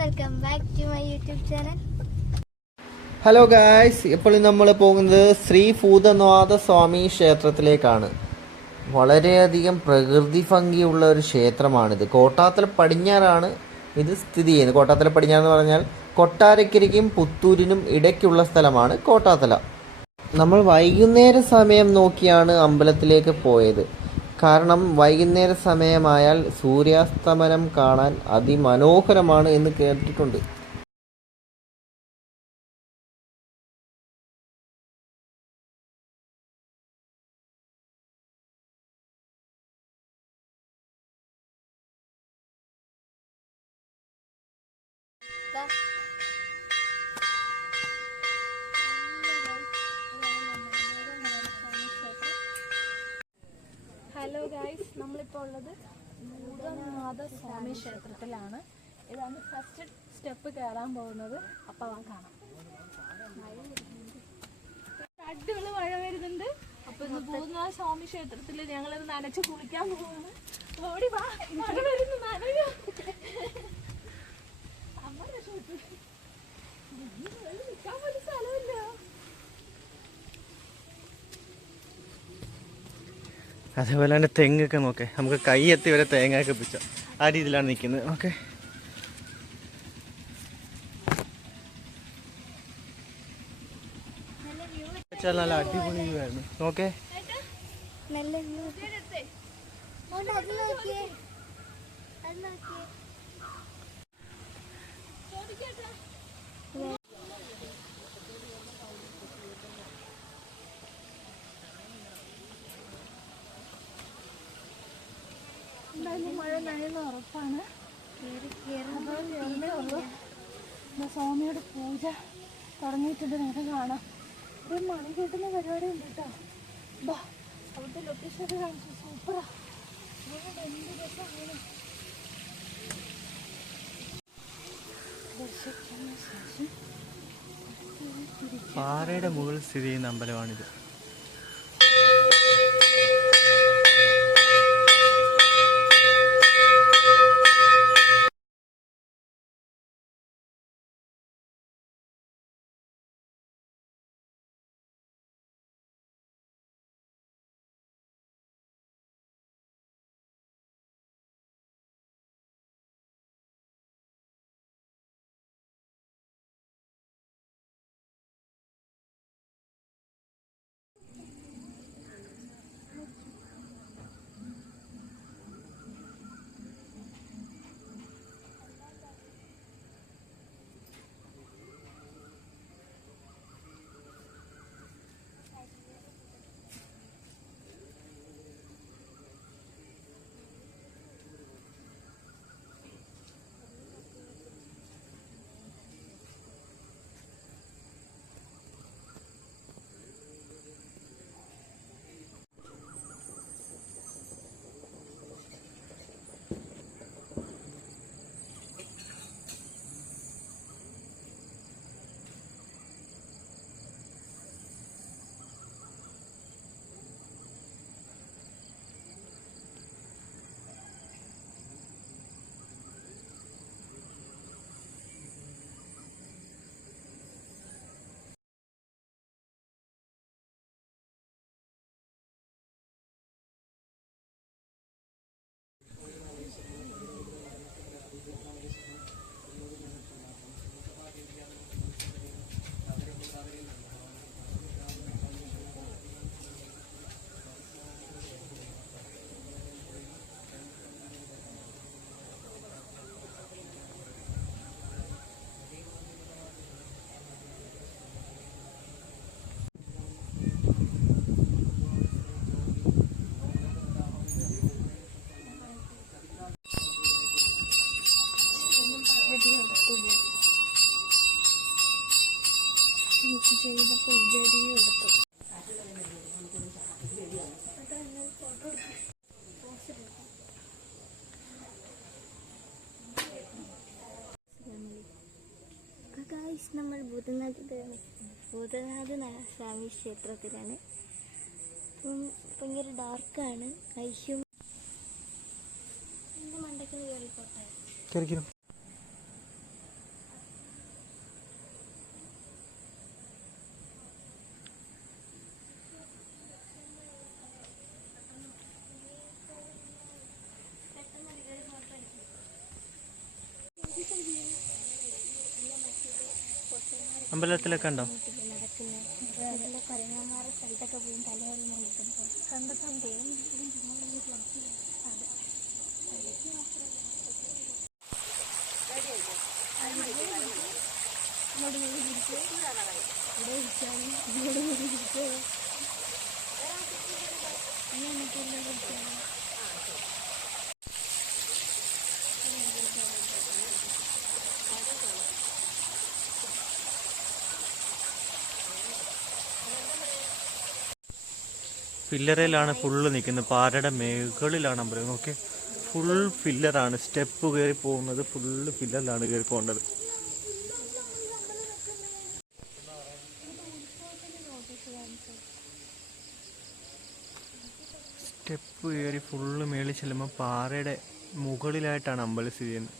Welcome back to my YouTube channel. Hello guys, ഇപ്പോൾ നമ്മൾ പോകുന്നത് ശ്രീ ഭൂതനാഥ സ്വാമി ക്ഷേത്രത്തിലേക്കാണ്. വളരെയധികം പ്രകൃതി ഭംഗിയുള്ള ഒരു ക്ഷേത്രമാണിത്. കോട്ടാത്തല പടിഞ്ഞാറാണ് ഇത് സ്ഥിതി ചെയ്യുന്നത്. കോട്ടാത്തല പടിഞ്ഞാറെന്ന് പറഞ്ഞാൽ കൊട്ടാരക്കരയ്ക്കും പുത്തൂരിനും ഇടയ്ക്കുള്ള സ്ഥലമാണ് കോട്ടാത്തല. നമ്മൾ വൈകുന്നേര സമയം നോക്കിയാണ് അമ്പലത്തിലേക്ക് പോയത്. കാരണം വൈകുന്നേര സമയമായാൽ സൂര്യാസ്തമനം കാണാൻ അതിമനോഹരമാണ് എന്ന് കേട്ടിട്ടുണ്ട്. ഹലോ ഗൈസ്, നമ്മളിപ്പോൾ ഉള്ളത് ഭൂതനാഥ സ്വാമി ക്ഷേത്രത്തിലാണ്. ഇതാണ് ഫസ്റ്റ് സ്റ്റെപ്പ് കയറാൻ പോകുന്നത്. അപ്പോൾ കാണാം. അടിപൊളി മഴ വരുന്നുണ്ട്. അപ്പോൾ ഇന്ന് ഭൂതനാഥ സ്വാമി ക്ഷേത്രത്തിൽ ഞങ്ങളിത് നനച്ച് കുളിക്കാൻ പോകുന്നു. ഓടി വാ, മഴ വരുന്നു, നനയോ. അമ്മ നിൽക്കാൻ പോലും സ്ഥലമില്ല. അതേപോലെ തന്നെ തെങ്ങൊക്കെ നോക്കേ, നമുക്ക് കൈ എത്തി വരെ തേങ്ങയൊക്കെ പിച്ച ആ രീതിയിലാണ് നിൽക്കുന്നത്. ഓക്കെ, നല്ല അടിപൊളി വ്യൂ ആയിരുന്നു. ഓക്കെ, നല്ല വ്യൂ. എന്തായാലും മഴ നനയുന്ന ഉറപ്പാണ്. സ്വാമിയുടെ പൂജ തുടങ്ങിയിട്ടുണ്ട്. നമുക്ക് കാണാം. ഒരു മണി കിട്ടുന്ന പരിപാടി ഉണ്ട് കേട്ടോ. ബാ, അവിടുത്തെ ലൊക്കേഷൻ ഒക്കെ കാണിച്ചു. സൂപ്പറാ. എന്ത് രസമാണ്. ദർശിക്കുന്ന ശേഷം പാറയുടെ മുകളിൽ സ്ഥിതി ചെയ്യുന്ന അമ്പലമാണിത്. ചെയ്ത പൂജാരിയും എടുത്തു. നമ്മൾ ഭൂതനാഥ സ്വാമി ക്ഷേത്രത്തിലാണ്. ഭയങ്കര ഡാർക്കാണ്. ഐശ്വര്യം മണ്ടയ്ക്ക് കയറിപ്പോട്ടെ. അമ്പലത്തിലൊക്കെ ഉണ്ടോ? വീട്ടിൽ നടക്കുന്നത് നല്ല കുരങ്ങന്മാരുടെ സ്ഥലത്തൊക്കെ പോയി തലവേദന നടക്കുമ്പോൾ കണ്ടിട്ടുണ്ട്. അതെ ഫില്ലറയിലാണ് ഫുള്ള് നിൽക്കുന്നത്. പാറയുടെ മുകളിലാണ് അമ്പലം. നോക്കി, ഫുൾ ഫില്ലറാണ്. സ്റ്റെപ്പ് കയറി പോകുന്നത് ഫുള്ള് ഫില്ലറിലാണ് കയറി പോകേണ്ടത്. സ്റ്റെപ്പ് കയറി ഫുള്ള് മേളിൽ ചെല്ലുമ്പോൾ പാറയുടെ മുകളിലായിട്ടാണ് അമ്പലം സ്ഥിതി ചെയ്യുന്നത്.